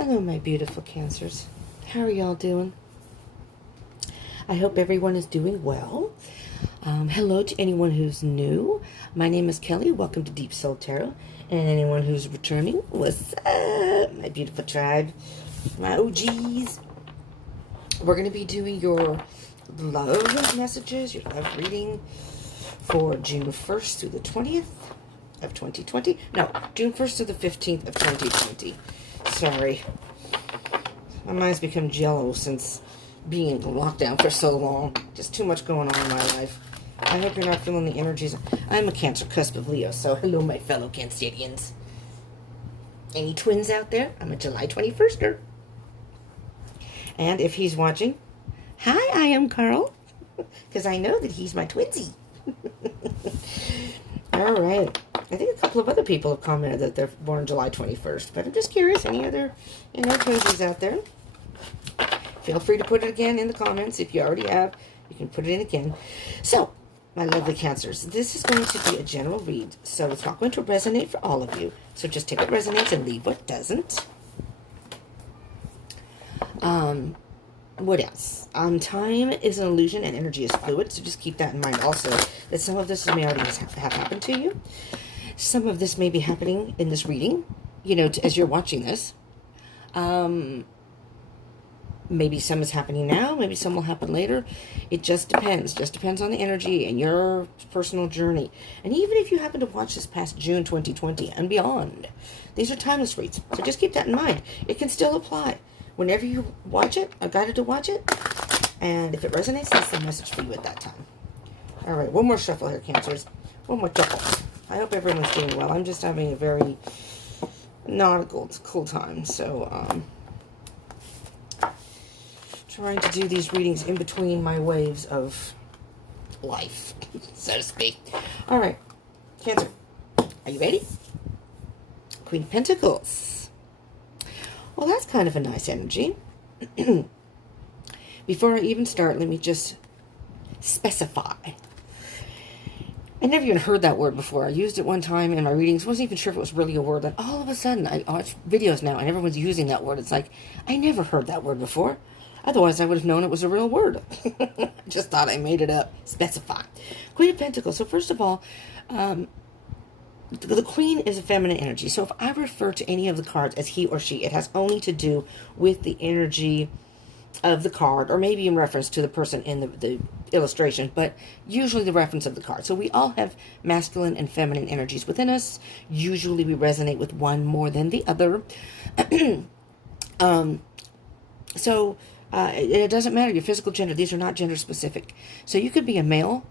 Hello, my beautiful Cancers. How are y'all doing? I hope everyone is doing well. Hello to anyone who's new. My name is Kelly. Welcome to Deep Soul Tarot. And anyone who's returning, what's up, my beautiful tribe, my OGs. We're going to be doing your love messages, your love reading for June 1st through the 20th of 2020. No, June 1st to the 15th of 2020. Sorry. My mind's become jello since being in lockdown for so long. Just too much going on in my life. I hope you're not feeling the energies. I'm a Cancer cusp of Leo, so hello, my fellow Cancerians. Any twins out there? I'm a July 21st-er. And if he's watching, hi, I am Carl. Because I know that he's my twinsy. All right. I think a couple of other people have commented that they're born July 21st. But I'm just curious, any other twinsies out there? Feel free to put it again in the comments. If you already have, you can put it in again. So, my lovely Cancers, this is going to be a general read. So, it's not going to resonate for all of you. So, just take what resonates and leave what doesn't. What else? Time is an illusion and energy is fluid. So, just keep that in mind also. That some of this may already have happened to you. Some of this may be happening in this reading, you know, as you're watching this. Maybe some is happening now. Maybe some will happen later. It just depends. Just depends on the energy and your personal journey. And even if you happen to watch this past June 2020 and beyond, these are timeless reads. So just keep that in mind. It can still apply. Whenever you watch it, I'm guided to watch it. And if it resonates, that's the message for you at that time. All right, one more shuffle here, Cancers. One more shuffle. I hope everyone's doing well. I'm just having a very not cool time. So, trying to do these readings in between my waves of life, so to speak. All right, Cancer, are you ready? Queen of Pentacles. Well, that's kind of a nice energy. Before I even start, let me just specify. I never even heard that word before. I used it one time in my readings. Wasn't even sure if it was really a word. Then all of a sudden, I watch videos now, and everyone's using that word. It's like, I never heard that word before. Otherwise, I would have known it was a real word. Just thought I made it up. Specify. Queen of Pentacles. So first of all, the Queen is a feminine energy. So if I refer to any of the cards as he or she, it has only to do with the energy of the card, or maybe in reference to the person in the illustration, but usually the reference of the card. So we all have masculine and feminine energies within us. Usually we resonate with one more than the other. It doesn't matter your physical gender. These are not gender specific. So you could be a male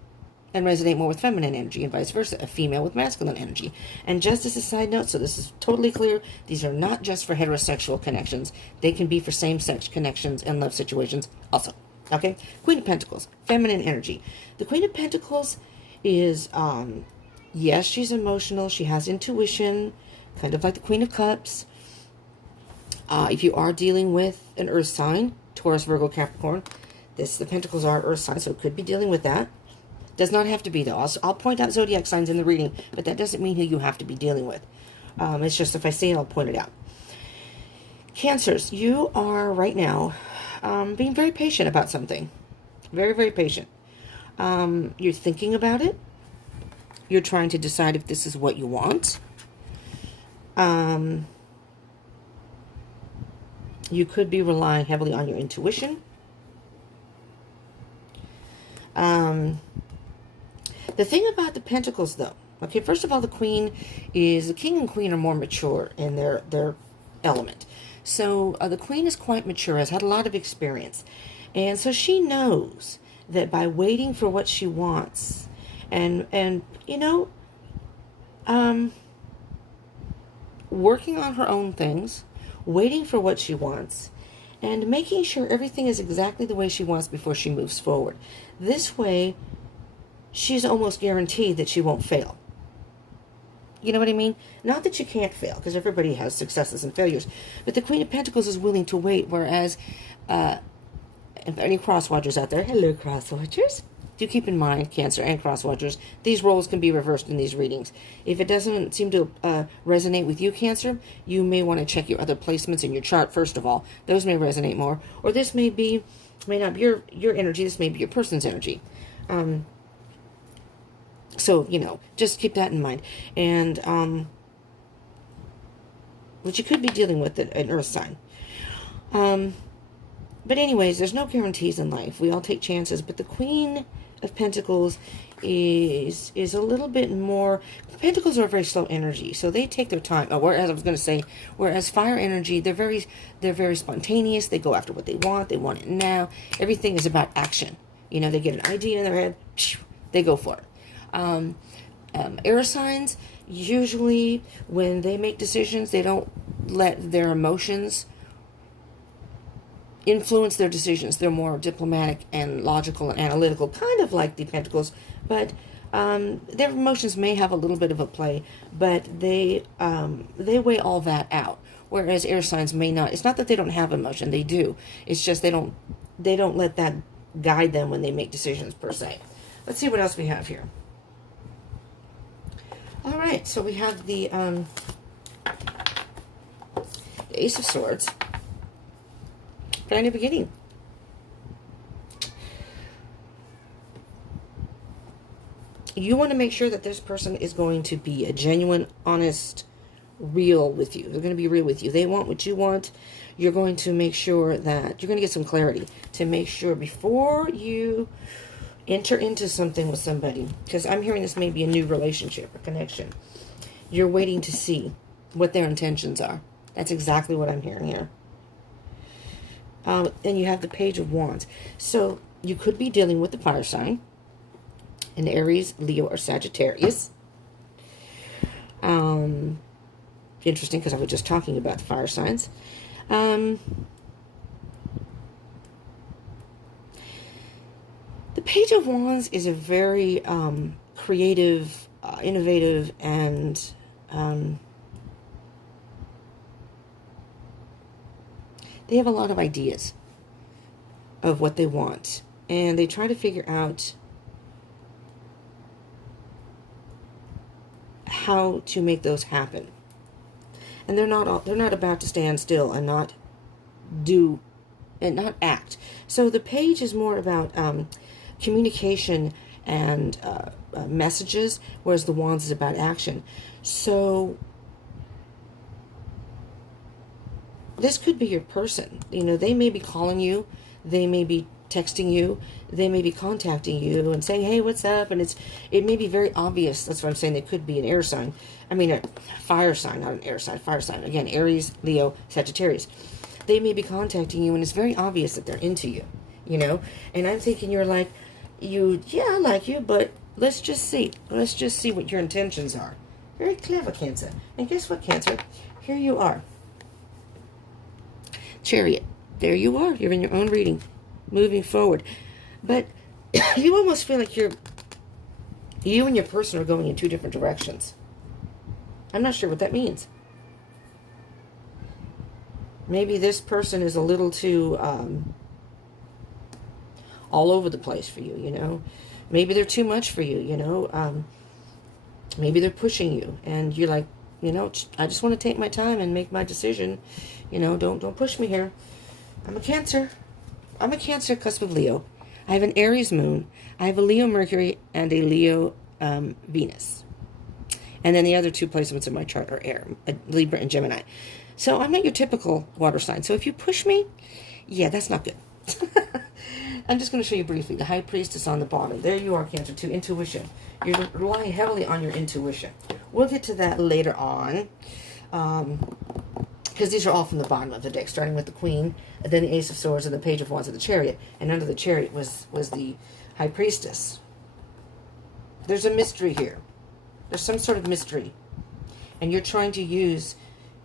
and resonate more with feminine energy, and vice versa, a female with masculine energy. And just as a side note, so this is totally clear, these are not just for heterosexual connections. They can be for same-sex connections and love situations also. Okay? Queen of Pentacles, feminine energy. The Queen of Pentacles is, yes, she's emotional. She has intuition, kind of like the Queen of Cups. If you are dealing with an earth sign, Taurus, Virgo, Capricorn, the Pentacles are earth signs, so it could be dealing with that. Does not have to be, though. I'll point out zodiac signs in the reading, but that doesn't mean who you have to be dealing with. It's just if I see it, I'll point it out. Cancers, you are right now being very patient about something. Very, very patient. You're thinking about it. You're trying to decide if this is what you want. You could be relying heavily on your intuition. The thing about the Pentacles, though, okay, first of all, the King and Queen are more mature in their element. So the Queen is quite mature, has had a lot of experience. And so she knows that by waiting for what she wants and you know, working on her own things, waiting for what she wants, and making sure everything is exactly the way she wants before she moves forward. This way, she's almost guaranteed that she won't fail. You know what I mean? Not that you can't fail, because everybody has successes and failures. But the Queen of Pentacles is willing to wait, whereas, if any cross-watchers out there, hello cross-watchers, do keep in mind, Cancer and cross watchers, these roles can be reversed in these readings. If it doesn't seem to resonate with you, Cancer, you may want to check your other placements in your chart first of all. Those may resonate more. Or this may not be your energy. This may be your person's energy. So, just keep that in mind. And, but you could be dealing with an earth sign. But anyways, there's no guarantees in life. We all take chances. But the Queen of Pentacles is a little bit more... Pentacles are a very slow energy, so they take their time. Whereas fire energy, they're very spontaneous. They go after what they want. They want it now. Everything is about action. They get an idea in their head. They go for it. Air signs, usually when they make decisions, they don't let their emotions influence their decisions. They're more diplomatic and logical and analytical, kind of like the Pentacles, but their emotions may have a little bit of a play, but they weigh all that out. Whereas air signs may not. It's not that they don't have emotion; they do. It's just they don't let that guide them when they make decisions per se. Let's see what else we have here. All right, so we have the Ace of Swords. Brand new beginning. You want to make sure that this person is going to be a genuine, honest, real with you. They're going to be real with you. They want what you want. You're going to make sure that you're going to get some clarity to make sure before you enter into something with somebody, because I'm hearing this may be a new relationship or connection. You're waiting to see what their intentions are. That's exactly what I'm hearing here. And you have the Page of Wands. So you could be dealing with the fire sign, an Aries, Leo, or Sagittarius. Interesting, because I was just talking about the fire signs. The Page of Wands is a very creative, innovative, and they have a lot of ideas of what they want, and they try to figure out how to make those happen. And they're not about to stand still and not act. So the Page is more about communication and messages, whereas the Wands is about action. So this could be your person. They may be calling you, they may be texting you, they may be contacting you and saying, hey, what's up? And it may be very obvious. That's what I'm saying. They could be an air sign. I mean, a fire sign, not an air sign, fire sign. Again, Aries, Leo, Sagittarius. They may be contacting you, and it's very obvious that they're into you, And I'm thinking you're like, I like you, but let's just see. Let's just see what your intentions are. Very clever, Cancer. And guess what, Cancer? Here you are. Chariot. There you are. You're in your own reading, moving forward. But you almost feel like you and your person are going in two different directions. I'm not sure what that means. Maybe this person is a little too all over the place for you, Maybe they're too much for you, Maybe they're pushing you, and you're like, I just want to take my time and make my decision. Don't push me here. I'm a Cancer. I'm a Cancer, cusp of Leo. I have an Aries moon. I have a Leo Mercury and a Leo Venus. And then the other two placements in my chart are air, Libra and Gemini. So I'm not your typical water sign. So if you push me, yeah, that's not good. I'm just going to show you briefly. The High Priestess on the bottom. There you are, Cancer, to intuition. You're relying heavily on your intuition. We'll get to that later on. Because these are all from the bottom of the deck, starting with the Queen, and then the Ace of Swords, and the Page of Wands, and the Chariot. And under the Chariot was the High Priestess. There's a mystery here. There's some sort of mystery. And you're trying to use,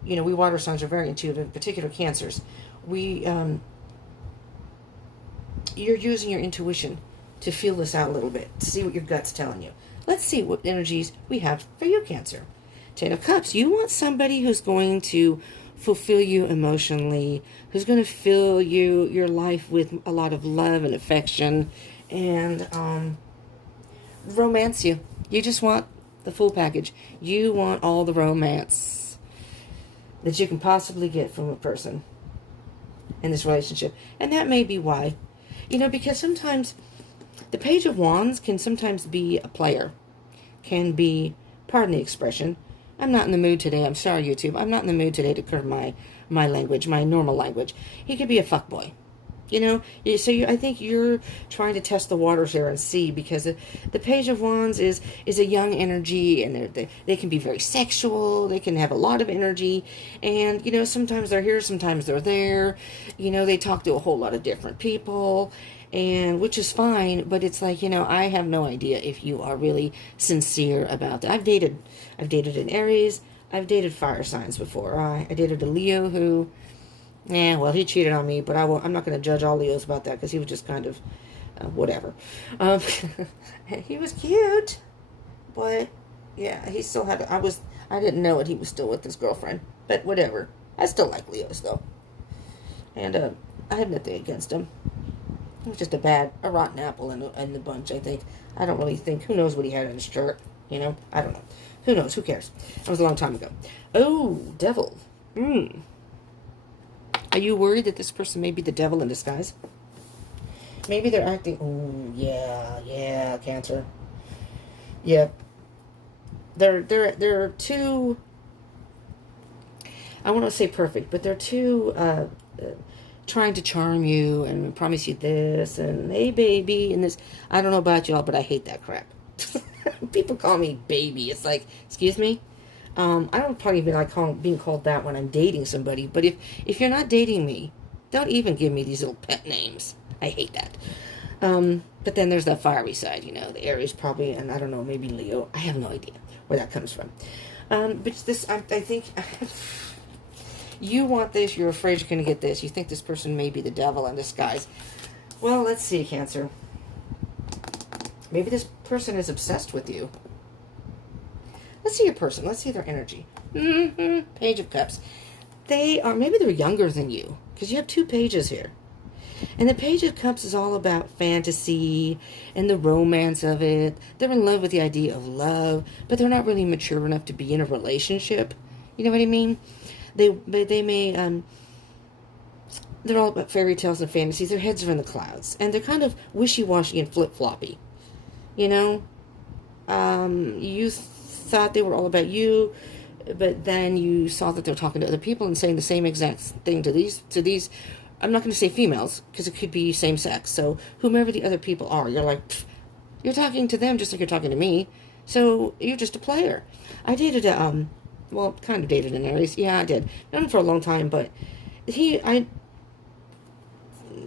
we water signs are very intuitive, in particular Cancers. You're using your intuition to feel this out a little bit, to see what your gut's telling you. Let's see what energies we have for you, Cancer. Ten of Cups. You want somebody who's going to fulfill you emotionally, who's going to fill your life with a lot of love and affection, and romance you. You just want the full package. You want all the romance that you can possibly get from a person in this relationship. And that may be why. Because sometimes the Page of Wands can sometimes be a player. Can be, pardon the expression, I'm not in the mood today. I'm sorry, YouTube. I'm not in the mood today to curb my language, my normal language. He could be a fuckboy. I think you're trying to test the waters here and see, because the Page of Wands is a young energy, and they can be very sexual. They can have a lot of energy, and sometimes they're here, sometimes they're there. They talk to a whole lot of different people, and which is fine. But it's like, I have no idea if you are really sincere about that. I've dated an Aries. I've dated fire signs before. I dated a Leo who. Yeah, well, he cheated on me, but I'm not going to judge all Leos about that, because he was just kind of whatever. He was cute, but yeah, he still had. I didn't know it. He was still with his girlfriend, but whatever. I still like Leos though, and I have nothing against him. He was just a rotten apple in the bunch. I think. I don't really think. Who knows what he had in his shirt? I don't know. Who knows? Who cares? That was a long time ago. Oh, devil. Are you worried that this person may be the devil in disguise? Maybe they're acting... Oh, yeah, Cancer. Yeah. They're too... I want to say perfect, but they're too trying to charm you and promise you this and, hey, baby, and this. I don't know about y'all, but I hate that crap. People call me baby. It's like, excuse me? I don't probably be like being called that when I'm dating somebody. But if you're not dating me, don't even give me these little pet names. I hate that. But then there's that fiery side, the Aries probably, and I don't know, maybe Leo. I have no idea where that comes from. But this, I think, you want this. You're afraid you're going to get this. You think this person may be the devil in disguise. Well, let's see, Cancer. Maybe this person is obsessed with you. Let's see your person. Let's see their energy. Page of Cups. Maybe they're younger than you, because you have 2 pages here. And the Page of Cups is all about fantasy and the romance of it. They're in love with the idea of love, but they're not really mature enough to be in a relationship. You know what I mean? They may, they're all about fairy tales and fantasies. Their heads are in the clouds. And they're kind of wishy-washy and flip-floppy. You thought they were all about you, but then you saw that they're talking to other people and saying the same exact thing to these I'm not going to say females, because it could be same sex, so whomever the other people are, you're like, you're talking to them just like you're talking to me, so you're just a player. I dated kind of dated an Aries. Yeah, I did. Known him for a long time, but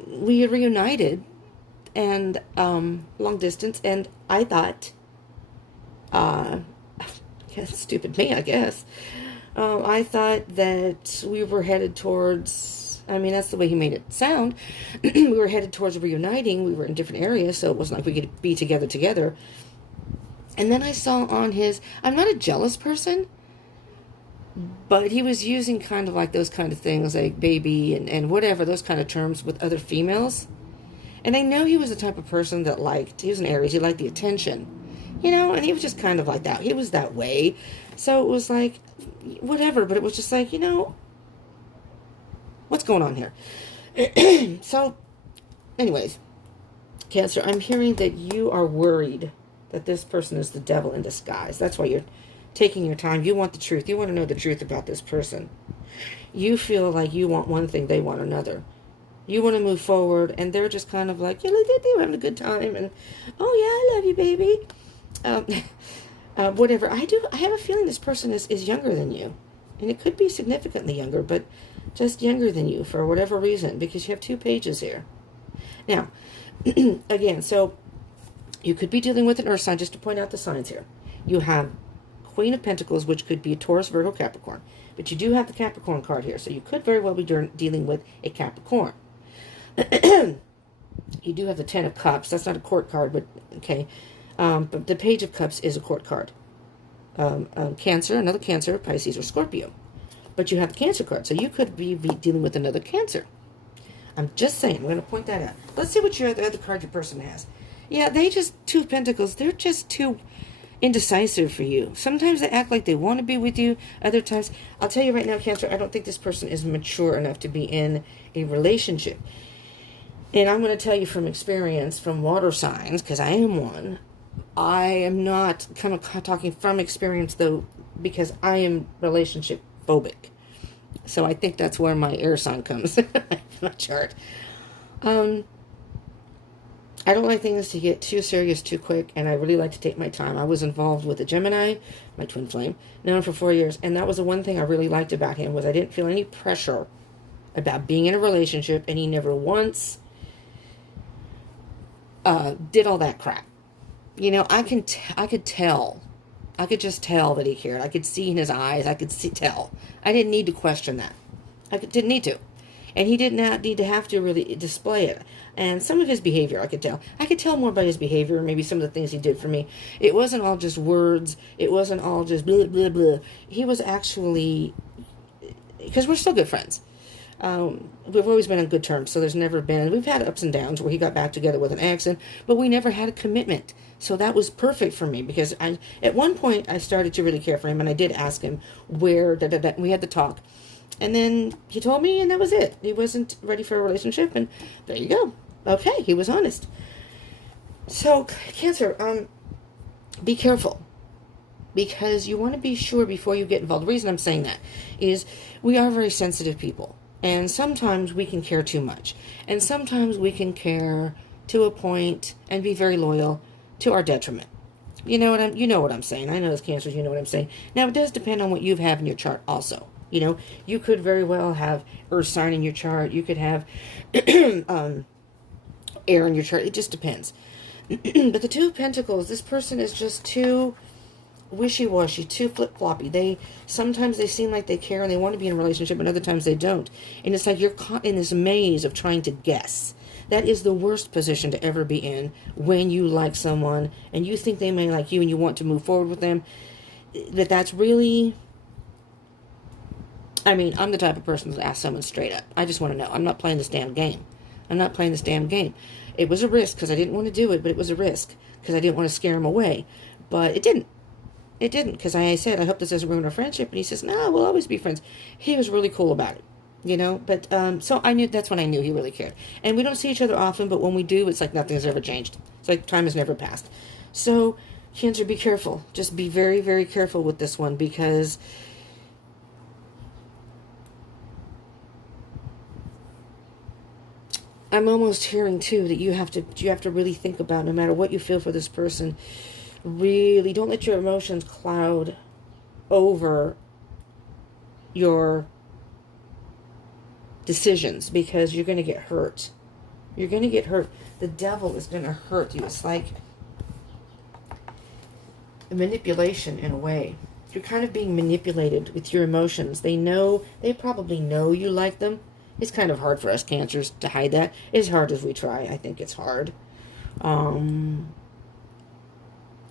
we reunited, and long distance, and I thought, stupid me, I guess. I thought that we were headed towards, that's the way he made it sound. We were headed towards reuniting. We were in different areas, so it wasn't like we could be together. And then I saw on I'm not a jealous person, but he was using kind of like those kind of things, like baby and whatever, those kind of terms with other females. And I know he was the type of person that he was an Aries, he liked the attention. And he was just kind of like that. He was that way. So it was like, whatever. But it was just like, what's going on here? So, anyways, Cancer, I'm hearing that you are worried that this person is the devil in disguise. That's why you're taking your time. You want the truth. You want to know the truth about this person. You feel like you want one thing, they want another. You want to move forward, and they're just kind of like, they were having a good time, and, oh, yeah, I love you, baby. Whatever. I have a feeling this person is younger than you. And it could be significantly younger, but just younger than you for whatever reason, because you have 2 pages here. Now, again, so you could be dealing with an earth sign, just to point out the signs here. You have Queen of Pentacles, which could be a Taurus, Virgo, Capricorn. But you do have the Capricorn card here, so you could very well be dealing with a Capricorn. You do have the 10 of Cups. That's not a court card, but okay. But the Page of Cups is a court card. Cancer, another Cancer, Pisces, or Scorpio. But you have the Cancer card, so you could be dealing with another Cancer. I'm just saying, I'm going to point that out. Let's see what other card your person has. Yeah, Two of Pentacles, they're just too indecisive for you. Sometimes they act like they want to be with you. Other times, I'll tell you right now, Cancer, I don't think this person is mature enough to be in a relationship. And I'm going to tell you from experience, from water signs, because I am one. I am not kind of talking from experience, though, because I am relationship phobic. So I think that's where my air sign comes in my chart. I don't like things to get too serious too quick, and I really like to take my time. I was involved with a Gemini, my twin flame, known for 4 years, and that was the one thing I really liked about him, was I didn't feel any pressure about being in a relationship, and he never once did all that crap. You know, I could tell. I could just tell that he cared. I could see in his eyes. I could tell. I didn't need to question that. Didn't need to. And he did not need to have to really display it. And some of his behavior, I could tell. I could tell more by his behavior and maybe some of the things he did for me. It wasn't all just words. It wasn't all just blah, blah, blah. He was actually, because we're still good friends. We've always been on good terms, so there's never been, we've had ups and downs where he got back together with an ex, but we never had a commitment. So that was perfect for me, because at one point I started to really care for him, and I did ask him where, and we had the talk. And then he told me, and that was it. He wasn't ready for a relationship, and there you go. Okay, he was honest. So, Cancer, be careful. Because you want to be sure before you get involved. The reason I'm saying that is we are very sensitive people. And sometimes we can care too much. And sometimes we can care to a point and be very loyal to our detriment. You know what I'm saying. I know as Cancers, you know what I'm saying. Now, it does depend on what you have in your chart also. You know, you could very well have Earth sign in your chart. You could have air in your chart. It just depends. But the Two of Pentacles, this person is just too wishy-washy, too flip-floppy. Sometimes they seem like they care and they want to be in a relationship, and other times they don't. And it's like you're caught in this maze of trying to guess. That is the worst position to ever be in when you like someone and you think they may like you and you want to move forward with them. That's really... I mean, I'm the type of person to ask someone straight up. I just want to know. I'm not playing this damn game. I'm not playing this damn game. It was a risk because I didn't want to do it, but it was a risk because I didn't want to scare him away. But it didn't. It didn't, because I said, I hope this doesn't ruin our friendship. And he says, no, we'll always be friends. He was really cool about it, you know. But so that's when I knew he really cared. And we don't see each other often, but when we do, it's like nothing has ever changed. It's like time has never passed. So, Cancer, be careful. Just be very, very careful with this one, because I'm almost hearing too that you have to really think about, no matter what you feel for this person, really don't let your emotions cloud over your decisions, because you're going to get hurt. You're going to get hurt. The devil is going to hurt you. It's like a manipulation in a way. You're kind of being manipulated with your emotions. They probably know you like them. It's kind of hard for us Cancers to hide that. As hard as we try, I think it's hard.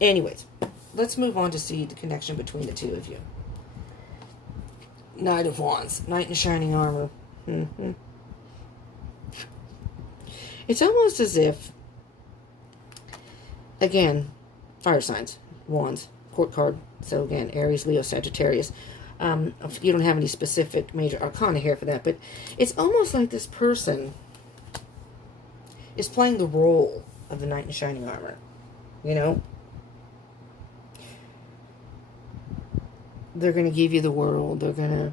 Anyways, let's move on to see the connection between the two of you. Knight of Wands, Knight in shining armor. It's almost as if, again, fire signs, Wands, court card. So again, Aries, Leo, Sagittarius. You don't have any specific major arcana here for that, but it's almost like this person is playing the role of the Knight in shining armor. You know? They're going to give you the world. They're going to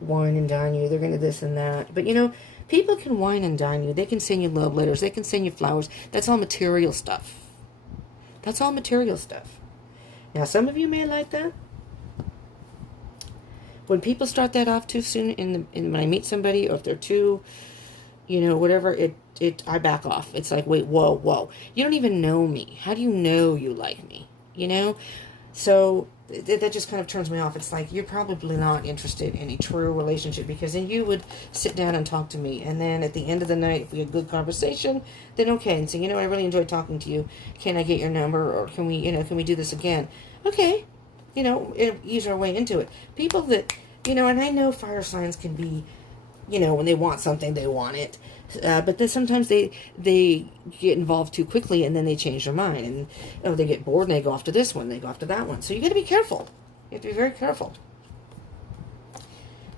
wine and dine you. They're going to this and that. But, you know, people can wine and dine you. They can send you love letters. They can send you flowers. That's all material stuff. That's all material stuff. Now, some of you may like that. When people start that off too soon, when I meet somebody, or if they're too, you know, whatever, I back off. It's like, wait, whoa. You don't even know me. How do you know you like me? You know? So that just kind of turns me off. It's like, you're probably not interested in a true relationship, because then you would sit down and talk to me. And then at the end of the night, if we had good conversation, then okay. And say, you know, I really enjoyed talking to you. Can I get your number? Or can we do this again? Okay. You know, ease our way into it. People that, you know, and I know fire signs can be You know, when they want something, they want it. But then sometimes they get involved too quickly, and then they change their mind, and they get bored, and they go off to this one, they go off to that one. So you got to be careful. You have to be very careful.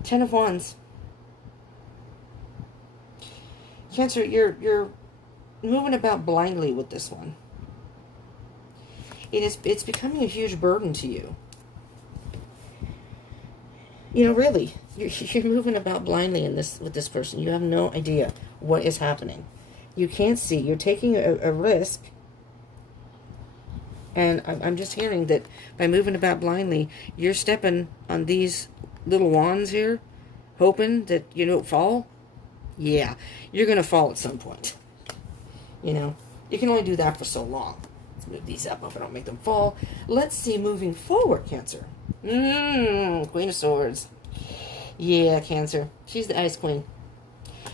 10 of Wands. Cancer, you're moving about blindly with this one. It's becoming a huge burden to you. You know, really, you're moving about blindly with this person. You have no idea what is happening. You can't see. You're taking a risk. And I'm just hearing that by moving about blindly, you're stepping on these little wands here, hoping that you don't fall. Yeah, you're going to fall at some point. You know, you can only do that for so long. Let's move these up, hope I don't make them fall. Let's see moving forward, Cancer. Queen of Swords. Yeah, Cancer. She's the Ice Queen.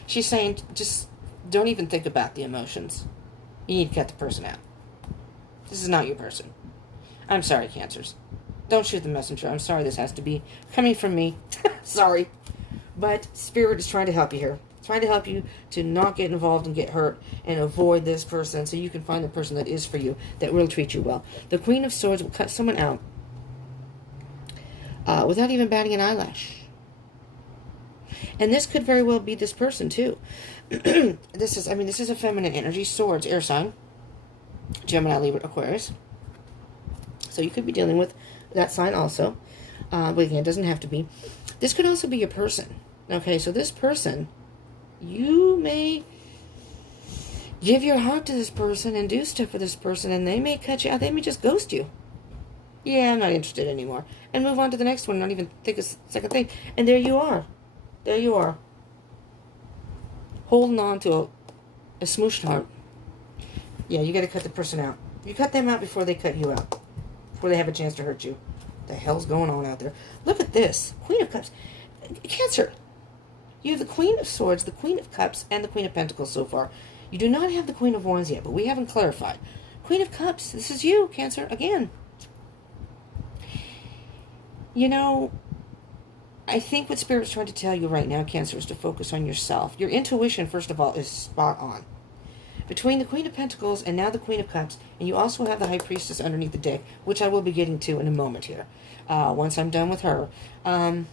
She's saying, just don't even think about the emotions. You need to cut the person out. This is not your person. I'm sorry, Cancers. Don't shoot the messenger. I'm sorry this has to be coming from me. Sorry. But Spirit is trying to help you here. Trying to help you to not get involved and get hurt and avoid this person so you can find the person that is for you, that will treat you well. The Queen of Swords will cut someone out without even batting an eyelash. And this could very well be this person too. This is a feminine energy. Swords, air sign. Gemini, Libra, Aquarius. So you could be dealing with that sign also. But again, it doesn't have to be. This could also be a person. Okay, so this person, you may give your heart to this person and do stuff for this person, and they may cut you out. They may just ghost you. Yeah, I'm not interested anymore. And move on to the next one. Not even think a second thing. And there you are. There you are. Holding on to a smooshed heart. Yeah, you got to cut the person out. You cut them out before they cut you out. Before they have a chance to hurt you. What the hell's going on out there? Look at this. Queen of Cups. Cancer. You have the Queen of Swords, the Queen of Cups, and the Queen of Pentacles so far. You do not have the Queen of Wands yet, but we haven't clarified. Queen of Cups. This is you, Cancer, again. You know, I think what Spirit's trying to tell you right now, Cancer, is to focus on yourself. Your intuition, first of all, is spot on. Between the Queen of Pentacles and now the Queen of Cups, and you also have the High Priestess underneath the deck, which I will be getting to in a moment here, once I'm done with her. You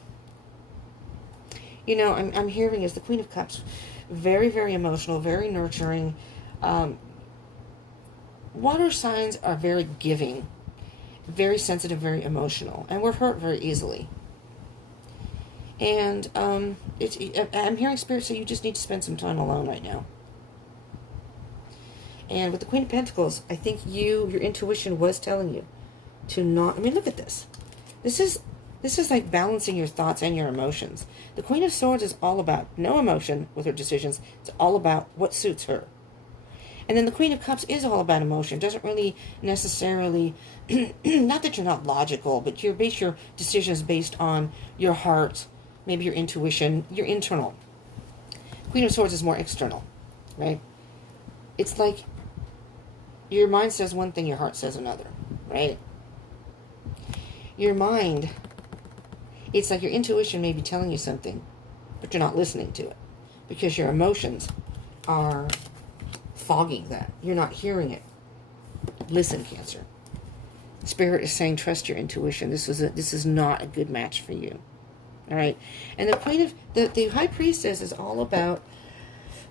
know, I'm hearing is the Queen of Cups, very, very emotional, very nurturing. Water signs are very giving, very sensitive, very emotional, and we're hurt very easily. And I'm hearing Spirit say you just need to spend some time alone right now. And with the Queen of Pentacles, I think your intuition was telling you to not. I mean, look at this. This is like balancing your thoughts and your emotions. The Queen of Swords is all about no emotion with her decisions. It's all about what suits her. And then the Queen of Cups is all about emotion. Doesn't really necessarily, not that you're not logical, but you base your decisions based on your heart, maybe your intuition, your internal. Queen of Swords is more external, right? It's like your mind says one thing, your heart says another, right? Your mind, it's like your intuition may be telling you something, but you're not listening to it because your emotions are fogging that. You're not hearing it. Listen, Cancer. Spirit is saying trust your intuition. This is not a good match for you. All right. And the Queen of the High Priestess is all about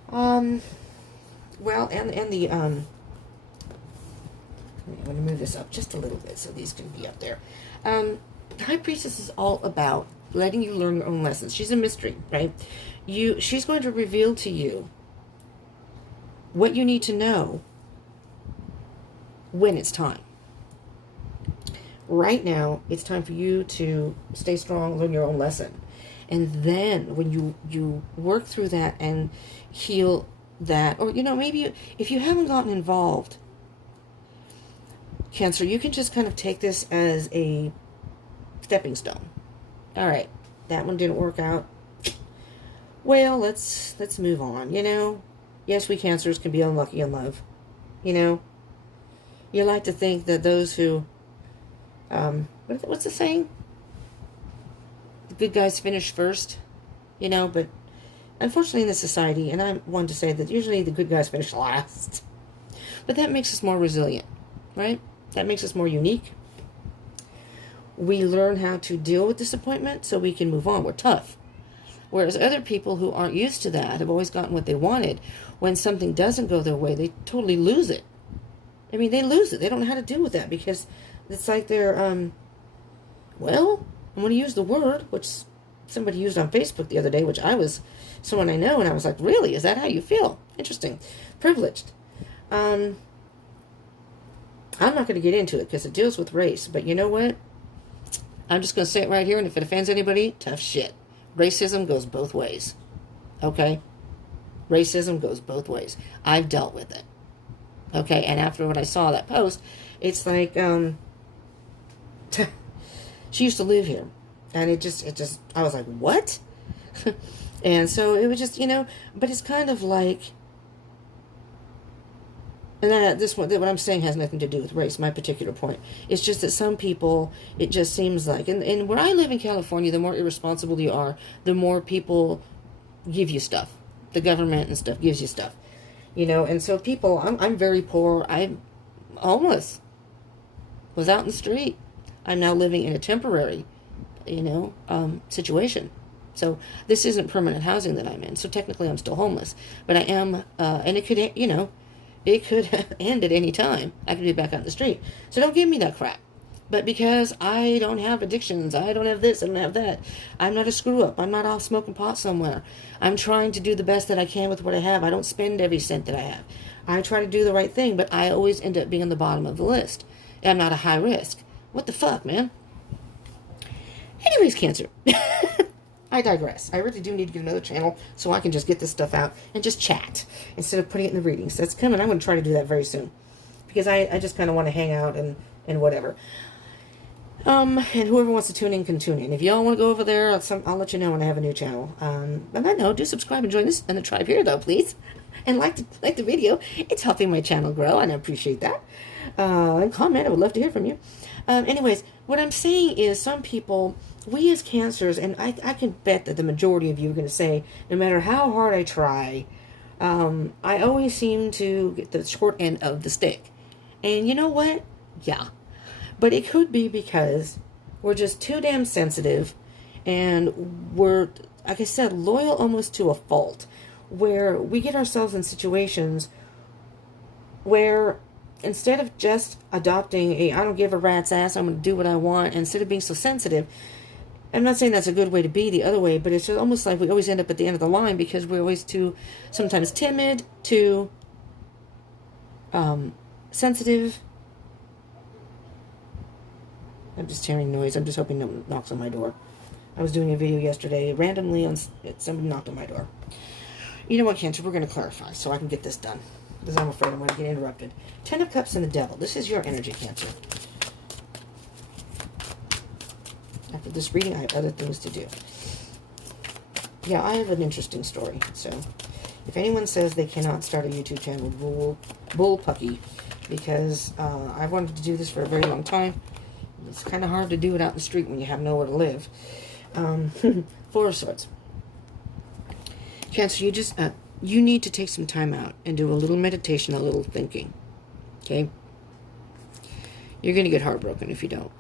well, and the I'm going to move this up just a little bit so these can be up there. The High Priestess is all about letting you learn your own lessons. She's a mystery, right? She's going to reveal to you what you need to know when it's time. Right now, it's time for you to stay strong, learn your own lesson. And then when you work through that and heal that, or, you know, maybe if you haven't gotten involved, Cancer, you can just kind of take this as a stepping stone. All right, that one didn't work out. Well, let's move on, you know. Yes, we Cancers can be unlucky in love, you know. You like to think that those who, what's the saying? The good guys finish first, you know, but Unfortunately, in this society, and I'm one to say that usually the good guys finish last. But that makes us more resilient, right? That makes us more unique. We learn how to deal with disappointment so we can move on. We're tough. Whereas other people who aren't used to that have always gotten what they wanted. When something doesn't go their way, they totally lose it. I mean, they lose it. They don't know how to deal with that because it's like they're, well, I'm going to use the word, which somebody used on Facebook the other day, which I was someone I know, and I was like, really? Is that how you feel? Interesting. Privileged. I'm not going to get into it because it deals with race, but you know what? I'm just going to say it right here, and if it offends anybody, tough shit. Racism goes both ways. Okay? Racism goes both ways. I've dealt with it. Okay? And after when I saw that post, it's like, she used to live here. And it just, I was like, what? And so it was just, but it's kind of like, and then what I'm saying has nothing to do with race, my particular point. It's just that some people, it just seems like, and where I live in California, the more irresponsible you are, the more people give you stuff. The government and stuff gives you stuff. And so people, I'm very poor. I'm homeless. Was out in the street. I'm now living in a temporary, situation. So this isn't permanent housing that I'm in. So technically I'm still homeless. But I am, and it could, it could end at any time. I could be back out in the street. So don't give me that crap. But because I don't have addictions, I don't have this, I don't have that, I'm not a screw up. I'm not off smoking pot somewhere. I'm trying to do the best that I can with what I have. I don't spend every cent that I have. I try to do the right thing, but I always end up being on the bottom of the list. I'm not a high risk. What the fuck, man? Anyways, Cancer. I digress. I really do need to get another channel so I can just get this stuff out and just chat instead of putting it in the readings. That's coming. I'm going to try to do that very soon because I just kind of want to hang out and whatever. And whoever wants to tune in can tune in. If y'all want to go over there, I'll let you know when I have a new channel. But I know, do subscribe and join this and the tribe here, though, please. And like the video. It's helping my channel grow, and I appreciate that. And comment. I would love to hear from you. Anyways, what I'm saying is some people, we as Cancers, and I can bet that the majority of you are going to say, no matter how hard I try, I always seem to get the short end of the stick. And you know what? Yeah. But it could be because we're just too damn sensitive and we're, like I said, loyal almost to a fault, where we get ourselves in situations where instead of just adopting I don't give a rat's ass, I'm going to do what I want, instead of being so sensitive, I'm not saying that's a good way to be the other way, but it's almost like we always end up at the end of the line because we're always too, sometimes timid, too sensitive. I'm just hearing noise. I'm just hoping no one knocks on my door. I was doing a video yesterday. Randomly, somebody knocked on my door. You know what, Cancer? We're going to clarify so I can get this done. Because I'm afraid I'm going to get interrupted. 10 of Cups and the Devil. This is your energy, Cancer. After this reading, I have other things to do. Yeah, I have an interesting story. So, if anyone says they cannot start a YouTube channel, bull pucky. Because I've wanted to do this for a very long time. It's kind of hard to do it out in the street when you have nowhere to live. 4 of Swords. Cancer, you need to take some time out and do a little meditation, a little thinking. Okay? You're going to get heartbroken if you don't.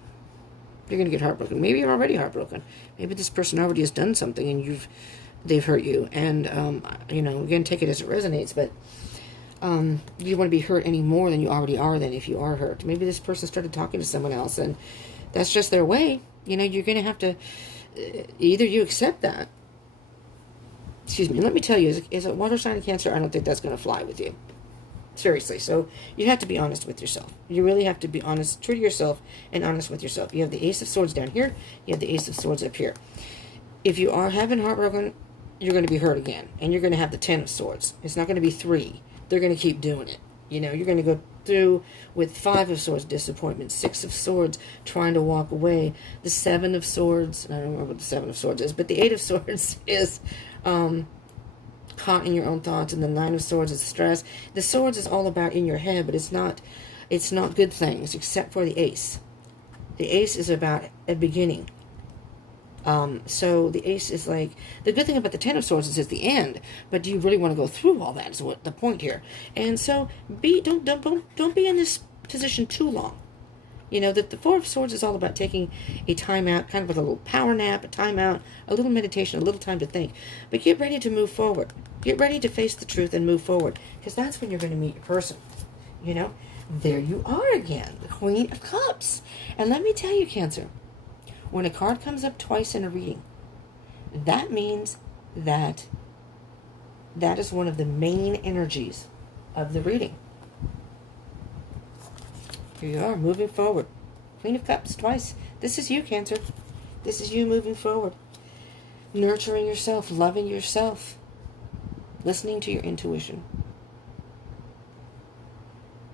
You're going to get heartbroken. Maybe you're already heartbroken. Maybe this person already has done something and they've hurt you. And, again, take it as it resonates, but you want to be hurt any more than you already are then if you are hurt. Maybe this person started talking to someone else and that's just their way. You're going to have to, either you accept that. Excuse me, let me tell you, as a water sign of Cancer, I don't think that's going to fly with you. Seriously. So you have to be honest with yourself. You really have to be honest, true to yourself, and honest with yourself. You have the Ace of Swords down here. You have the Ace of Swords up here. If you are having heartbroken, you're going to be hurt again. And you're going to have the 10 of Swords. It's not going to be 3. They're going to keep doing it. You're going to go through with 5 of Swords, disappointment. 6 of Swords, trying to walk away. The 7 of Swords, I don't remember what the 7 of Swords is, but the 8 of Swords is caught in your own thoughts, and the 9 of Swords is stress. The Swords is all about in your head, but it's not good things, except for the Ace. The Ace is about a beginning, So the Ace is like, the good thing about the Ten of Swords is it's the end, but do you really want to go through all that is what the point here. And so don't be in this position too long. You know, that the Four of Swords is all about taking a time out, kind of like a little power nap, a time out, a little meditation, a little time to think. But get ready to move forward. Get ready to face the truth and move forward, because that's when you're going to meet your person. You know, there you are again, the Queen of Cups. And let me tell you, Cancer, when a card comes up twice in a reading, that means that is one of the main energies of the reading. Here you are, moving forward. Queen of Cups, twice. This is you, Cancer. This is you moving forward. Nurturing yourself, loving yourself. Listening to your intuition.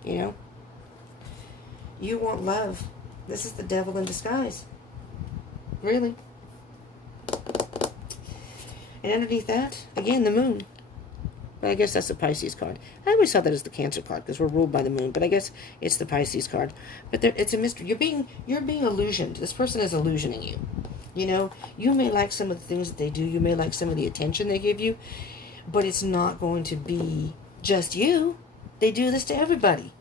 You know? You want love. This is the devil in disguise. Really. And underneath that, again, the moon. But I guess that's the Pisces card. I always thought that as the Cancer card because we're ruled by the moon. But I guess it's the Pisces card. But it's a mystery. You're being illusioned. This person is illusioning you. You know, you may like some of the things that they do. You may like some of the attention they give you. But it's not going to be just you. They do this to everybody.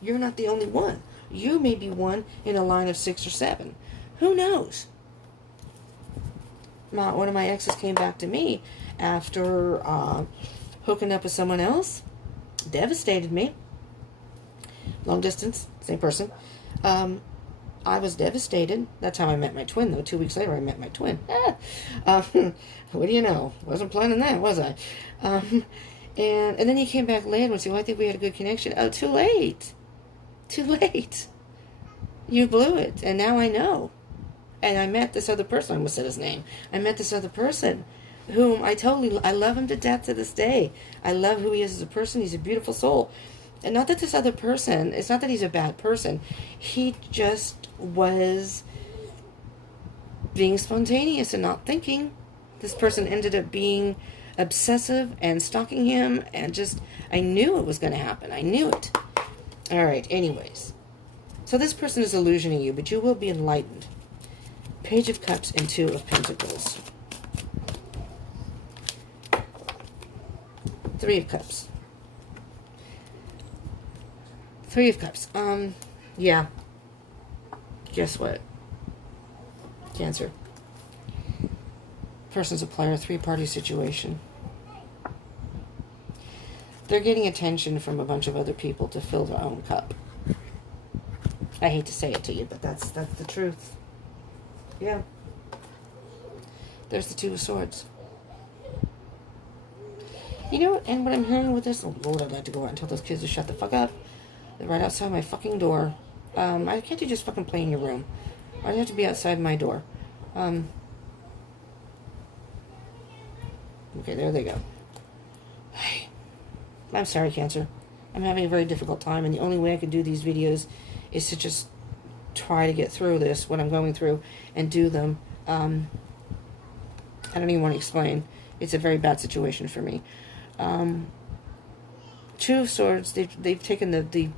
You're not the only one. You may be one in a line of 6 or 7. Who knows? One of my exes came back to me after hooking up with someone else. Devastated me. Long distance, same person. I was devastated. That's how I met my twin, though. 2 weeks later, I met my twin. What do you know? Wasn't planning that, was I? And then he came back later and said, well, I think we had a good connection. Oh, too late. Too late. You blew it. And now I know. And I met this other person. I almost said his name. I met this other person whom I love him to death to this day. I love who he is as a person. He's a beautiful soul. And not that this other person, it's not that he's a bad person. He just was being spontaneous and not thinking. This person ended up being obsessive and stalking him, and just, I knew it was going to happen. I knew it. All right, anyways. So this person is illusioning you, but you will be enlightened. Page of Cups and 2 of Pentacles. 3 of Cups. 3 of Cups. Yeah. Guess what? Cancer. Person's a player, 3-party situation. They're getting attention from a bunch of other people to fill their own cup. I hate to say it to you, but that's the truth. Yeah. There's the 2 of Swords. You know what? And what I'm hearing with this, oh Lord, I'd like to go out and tell those kids to shut the fuck up. They're right outside my fucking door. I can't just fucking play in your room. I have to be outside my door. Okay, there they go. Hey, I'm sorry, Cancer. I'm having a very difficult time, and the only way I can do these videos is to just try to get through this, what I'm going through, and do them. I don't even want to explain. It's a very bad situation for me. 2 of Swords, they've taken the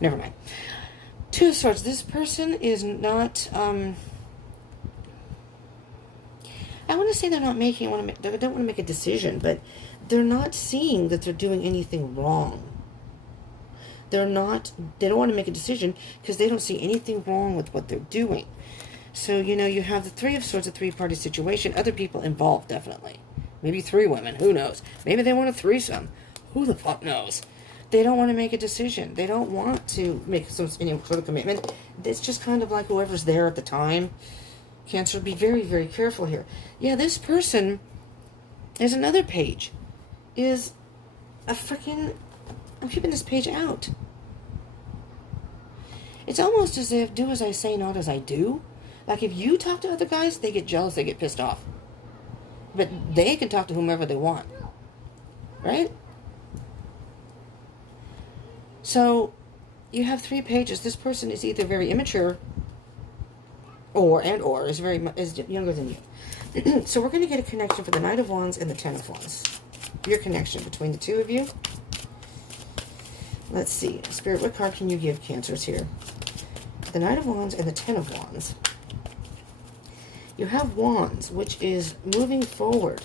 never mind. 2 of Swords, this person is not, I want to say they're not making, they don't want to make a decision, but they're not seeing that they're doing anything wrong. They don't want to make a decision because they don't see anything wrong with what they're doing. So, you know, you have the 3 of Swords, a 3-party situation. Other people involved, definitely. Maybe 3 women. Who knows? Maybe they want a threesome. Who the fuck knows? They don't want to make a decision. They don't want to make any sort of commitment. It's just kind of like whoever's there at the time. Cancer, be very, very careful here. Yeah, this person, there's another page, is a freaking, I'm keeping this page out. It's almost as if do as I say, not as I do. Like if you talk to other guys, they get jealous, they get pissed off. But they can talk to whomever they want. Right? So, you have 3 pages. This person is either very immature or is younger than you. So we're going to get a connection for the Knight of Wands and the 10 of Wands. Your connection between the 2 of you. Let's see. Spirit, what card can you give Cancers here? The Knight of Wands and the 10 of Wands. You have Wands, which is moving forward.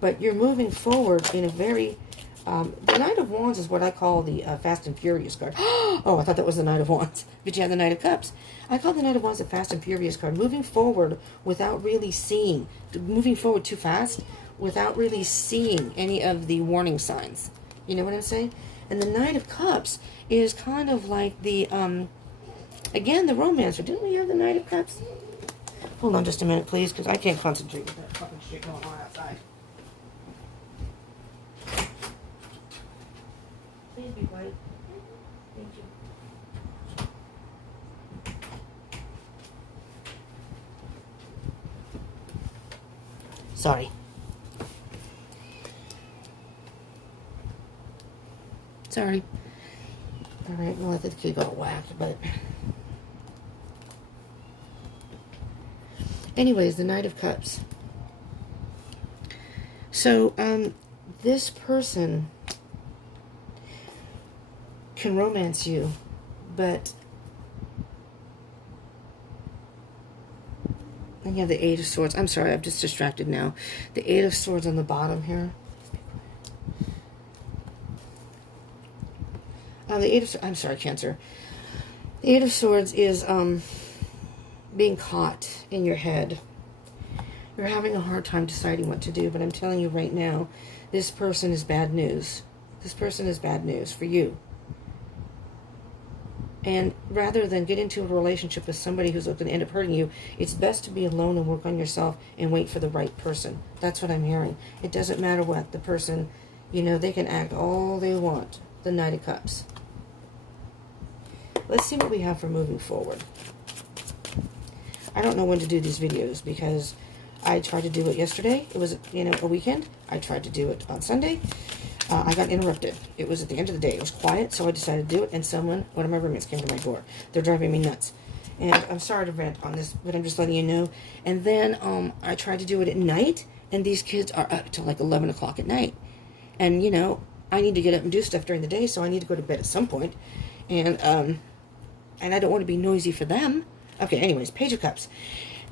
But you're moving forward in a very... the Knight of Wands is what I call the Fast and Furious card. Oh, I thought that was the Knight of Wands. But you have the Knight of Cups. I call the Knight of Wands the Fast and Furious card. Moving forward without really seeing. Moving forward too fast without really seeing any of the warning signs. You know what I'm saying? And the Knight of Cups is kind of like the... again, the romancer. Didn't we have the Knight of Cups? Hold on just a minute, please, because I can't concentrate with that fucking shit going on outside. Please be quiet. Thank you. Sorry. Sorry. Alright, well, I think the kid got whacked, but... Anyways, the Knight of Cups. So, this person can romance you, but... And you have the Eight of Swords. I'm sorry, I'm just distracted now. The Eight of Swords on the bottom here. I'm sorry, Cancer. The Eight of Swords is being caught in your head. You're having a hard time deciding what to do, but I'm telling you right now, this person is bad news. This person is bad news for you. And rather than get into a relationship with somebody who's going to end up hurting you, it's best to be alone and work on yourself and wait for the right person. That's what I'm hearing. It doesn't matter what the person, you know, they can act all they want. The Knight of Cups. Let's see what we have for moving forward. I don't know when to do these videos because I tried to do it yesterday. It was, you know, a weekend. I tried to do it on Sunday. I got interrupted. It was at the end of the day. It was quiet, so I decided to do it, and one of my roommates came to my door. They're driving me nuts. And I'm sorry to rant on this, but I'm just letting you know. And then I tried to do it at night, and these kids are up till like 11 o'clock at night. And, you know, I need to get up and do stuff during the day, so I need to go to bed at some point. And I don't want to be noisy for them. Okay, anyways, Page of Cups.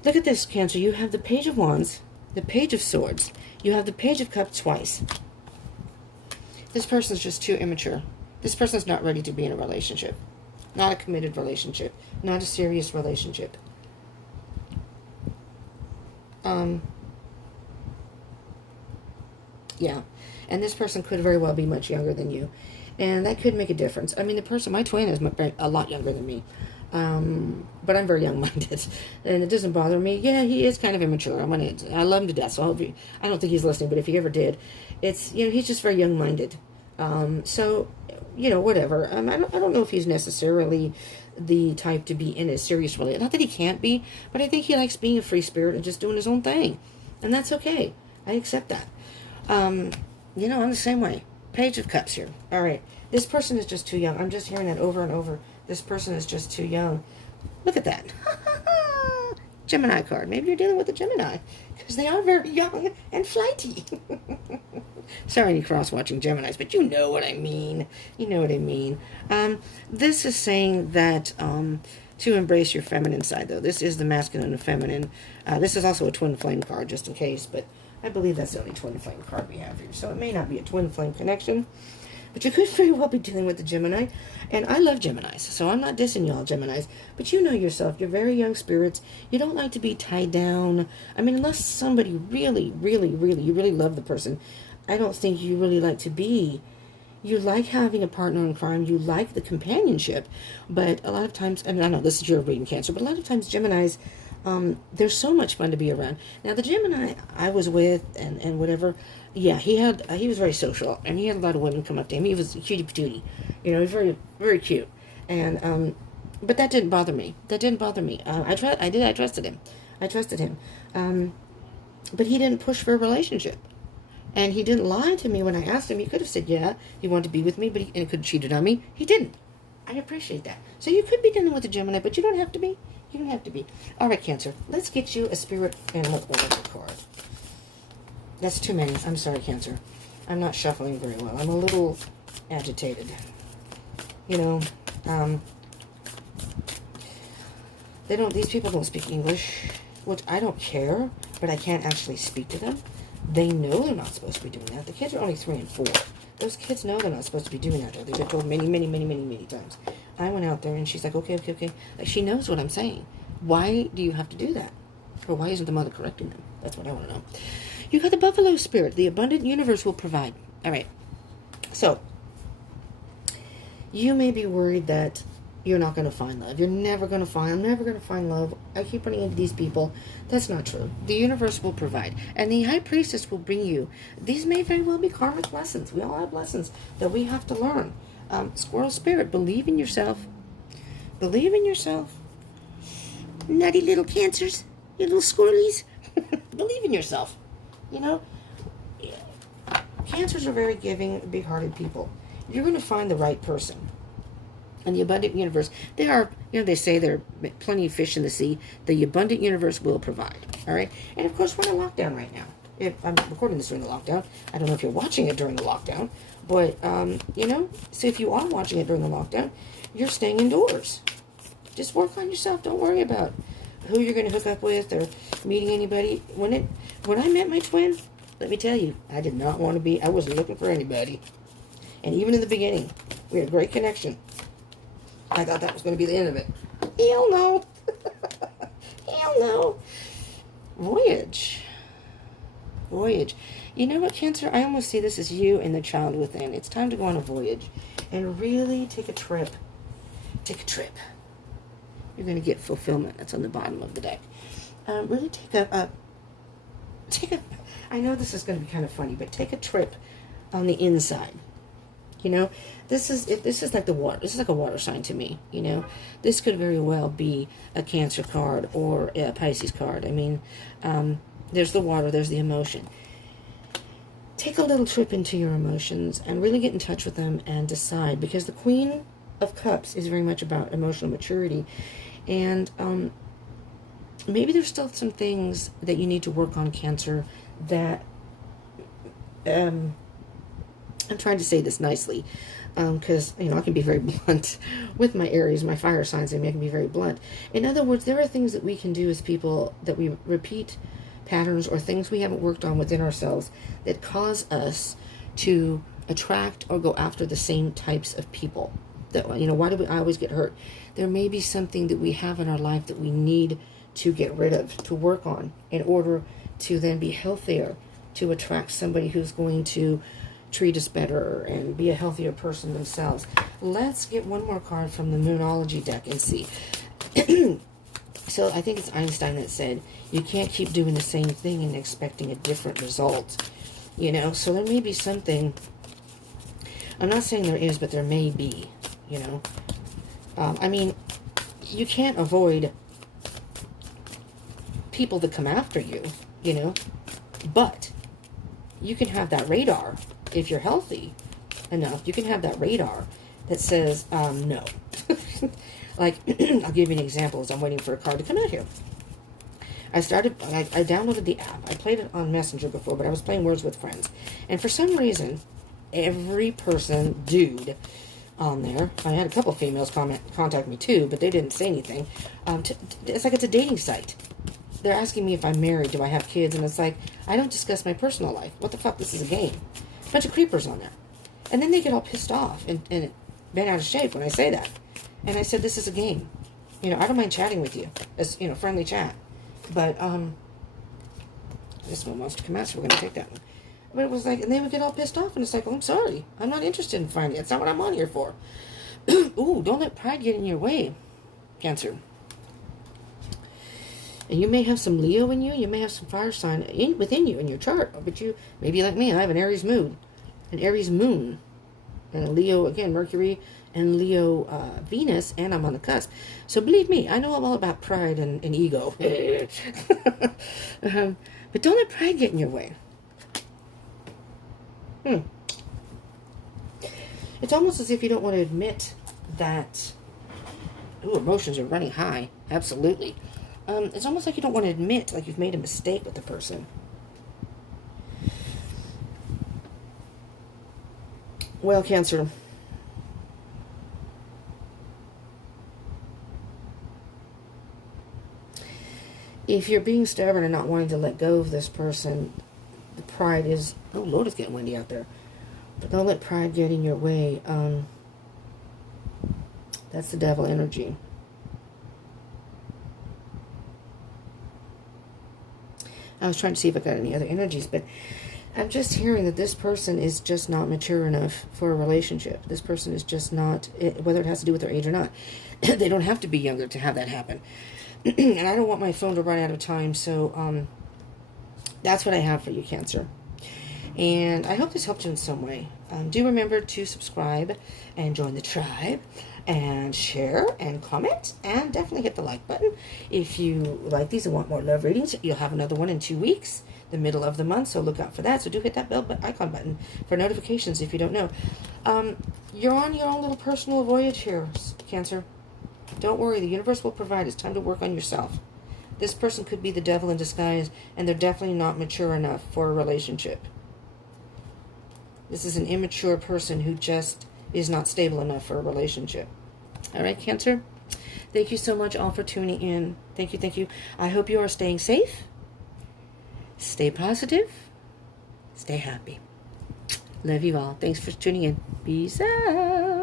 Look at this, Cancer. You have the Page of Wands, the Page of Swords. You have the Page of Cups twice. This person's just too immature. This person's not ready to be in a relationship. Not a committed relationship. Not a serious relationship. Yeah. And this person could very well be much younger than you. And that could make a difference. I mean, the person, my twin, is a lot younger than me. But I'm very young-minded. And it doesn't bother me. Yeah, he is kind of immature. I love him to death, so I don't think he's listening, but if he ever did, it's, you know, he's just very young-minded. So, you know, whatever. I don't know if he's necessarily the type to be in a serious relationship. Not that he can't be, but I think he likes being a free spirit and just doing his own thing. And that's okay. I accept that. You know, I'm the same way. Page of Cups here. All right. This person is just too young. I'm just hearing that over and over. This person is just too young. Look at that. Gemini card. Maybe you're dealing with a Gemini. Because they are very young and flighty. Sorry, any cross-watching Geminis, but you know what I mean. You know what I mean. This is saying that to embrace your feminine side, though. This is the masculine and feminine. This is also a twin flame card, just in case, but I believe that's the only twin flame card we have here. So it may not be a twin flame connection, but you could very well be dealing with the Gemini. And I love Geminis, so I'm not dissing y'all Geminis. But you know yourself. You're very young spirits. You don't like to be tied down. I mean, unless somebody really, really, really, you really love the person, I don't think you really like to be. You like having a partner in crime. You like the companionship. But a lot of times, I mean, I know this is your reading, Cancer, but a lot of times Geminis, they're so much fun to be around. Now, the Gemini I was with and whatever, yeah, he was very social, and he had a lot of women come up to him. He was a cutie patootie. You know, he was very, very cute. And, but that didn't bother me. That didn't bother me. I trusted him. I trusted him. But he didn't push for a relationship. And he didn't lie to me when I asked him. He could have said, yeah, he wanted to be with me, but he could have cheated on me. He didn't. I appreciate that. So you could be dealing with a Gemini, but you don't have to be. You don't have to be. All right, Cancer. Let's get you a spirit animal oracle card. That's too many. I'm sorry, Cancer. I'm not shuffling very well. I'm a little agitated. You know, these people don't speak English. which I don't care, but I can't actually speak to them. They know they're not supposed to be doing that. The kids are only 3 and 4. Those kids know they're not supposed to be doing that. They've been told many, many, many, many, many times. I went out there and she's like, okay, okay, okay. Like, she knows what I'm saying. Why do you have to do that? Or why isn't the mother correcting them? That's what I want to know. You got the buffalo spirit. The abundant universe will provide. All right. So, you may be worried that you're not going to find love. I'm never going to find love. I keep running into these people. That's not true. The universe will provide. And the high priestess will bring you. These may very well be karmic lessons. We all have lessons that we have to learn. Squirrel spirit, believe in yourself. Believe in yourself. Nutty little cancers. You little squirrelies. Believe in yourself. You know, cancers are very giving, big-hearted people. You're going to find the right person. And the abundant universe, they are, they say there are plenty of fish in the sea. The abundant universe will provide. All right? And, of course, we're in a lockdown right now. I'm recording this during the lockdown. I don't know if you're watching it during the lockdown. But, so if you are watching it during the lockdown, you're staying indoors. Just work on yourself. Don't worry about who you're going to hook up with or meeting anybody. When I met my twin, let me tell you, I did not want to be, I wasn't looking for anybody. And even in the beginning, we had a great connection. I thought that was going to be the end of it. Hell no. Hell no. Voyage. You know what, Cancer? I almost see this as you and the child within. It's time to go on a voyage and really take a trip. Take a trip. You're going to get fulfillment. That's on the bottom of the deck. Really take a, I know this is going to be kind of funny, but take a trip on the inside. This is like the water. This is like a water sign to me. This could very well be a Cancer card or a Pisces card. I mean, there's the water, there's the emotion. Take a little trip into your emotions and really get in touch with them and decide, because the Queen of Cups is very much about emotional maturity, and maybe there's still some things that you need to work on, Cancer, that I'm trying to say this nicely, because, I can be very blunt with my Aries, my fire signs. I can be very blunt. In other words, there are things that we can do as people that we repeat patterns or things we haven't worked on within ourselves that cause us to attract or go after the same types of people. That, why do I always get hurt? There may be something that we have in our life that we need to get rid of, to work on, in order to then be healthier, to attract somebody who's going to treat us better and be a healthier person themselves. Let's get one more card from the Moonology deck and see. So I think it's Einstein that said, you can't keep doing the same thing and expecting a different result. So there may be something, I'm not saying there is, but there may be, I mean, you can't avoid people that come after you, but you can have that radar. If you're healthy enough, you can have that radar that says, no. Like, I'll give you an example as I'm waiting for a card to come out here. I downloaded the app. I played it on Messenger before, but I was playing Words with Friends. And for some reason, every person, dude, on there, I had a couple females contact me too, but they didn't say anything. It's like it's a dating site. They're asking me if I'm married, do I have kids, and it's like, I don't discuss my personal life. What the fuck, this is a game. Bunch of creepers on there. And then they get all pissed off and bent out of shape when I say that. And I said, this is a game. I don't mind chatting with you as, friendly chat. But, this one wants to come out, so we're going to take that one. But it was like, and they would get all pissed off, and it's like, oh, I'm sorry. I'm not interested in finding it. It's not what I'm on here for. Ooh, don't let pride get in your way, Cancer. And you may have some Leo in you. You may have some fire sign within you in your chart. But you, maybe like me, I have an Aries moon. An Aries moon. And a Leo, again, Mercury and Leo Venus. And I'm on the cusp. So believe me, I know I'm all about pride and ego. But don't let pride get in your way. It's almost as if you don't want to admit that... Ooh, emotions are running high. Absolutely. It's almost like you don't want to admit, like you've made a mistake with the person. Well, Cancer, If you're being stubborn and not wanting to let go of this person, the pride is... Oh, Lord, it's getting windy out there. But don't let pride get in your way. That's the devil energy. I was trying to see if I got any other energies, but I'm just hearing that this person is just not mature enough for a relationship. This person is just not, whether it has to do with their age or not. They don't have to be younger to have that happen. And I don't want my phone to run out of time, so that's what I have for you, Cancer. And I hope this helped you in some way. Do remember to subscribe and join the tribe and share and comment, and definitely hit the like button. If you like these and want more love readings, you'll have another one in 2 weeks, the middle of the month, so look out for that. So do hit that bell icon button for notifications if you don't know. You're on your own little personal voyage here, Cancer. Don't worry, the universe will provide. It's time to work on yourself. This person could be the devil in disguise, and they're definitely not mature enough for a relationship. This is an immature person who just is not stable enough for a relationship. All right, Cancer? Thank you so much all for tuning in. Thank you, thank you. I hope you are staying safe. Stay positive. Stay happy. Love you all. Thanks for tuning in. Peace out.